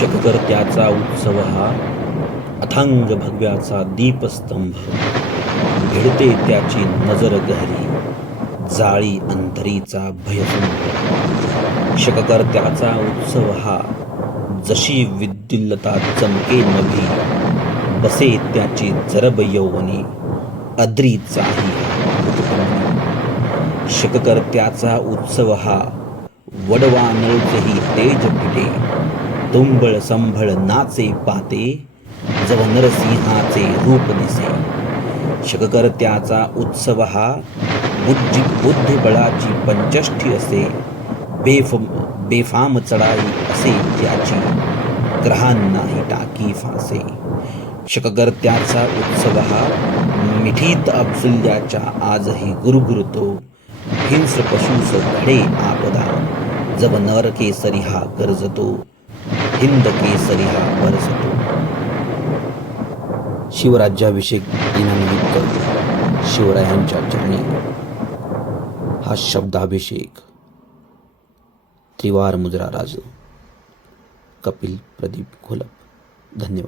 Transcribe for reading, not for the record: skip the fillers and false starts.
शककर्त्याचा उत्सव हा अथांग भगव्याचा दीपस्तंभ, भिडते त्याची नजर गहरी, जाळी अंतरीचा भयसंभ. शककर्त्याचा उत्सव हा जशी विद्युल्लता चमके नभी, बसे त्याची जरब यौवनी, अद्रीचाही हा उत्पन्न. शककर्त्याचा उत्सव हा वडवानळचेही तेज फिटे, तुंबळ संभळ नाचे पाते, जव नरसिंहाचे रूप दिसे. शककर्त्याचा उत्सव हा बुद्धिबळाची पंचष्ठी असे, बेफाम चढाई असे त्याची, ग्रहांनाही टाकी फासे. शककर्त्याचा उत्सव हा मिठीत अफजुल्याच्या आजही गुरगुरतो, हिंस पशुस घडे आपदा, जव नर केसरी हा गर्जतो, हिंद केसरी हा बरसतो. शिवराज्याभिषेक दिनानिमित्त शिवरायांच्या चरणी हा शब्दाभिषेक. त्रिवार मुजरा राज. कपिल प्रदीप घोलप. धन्यवाद.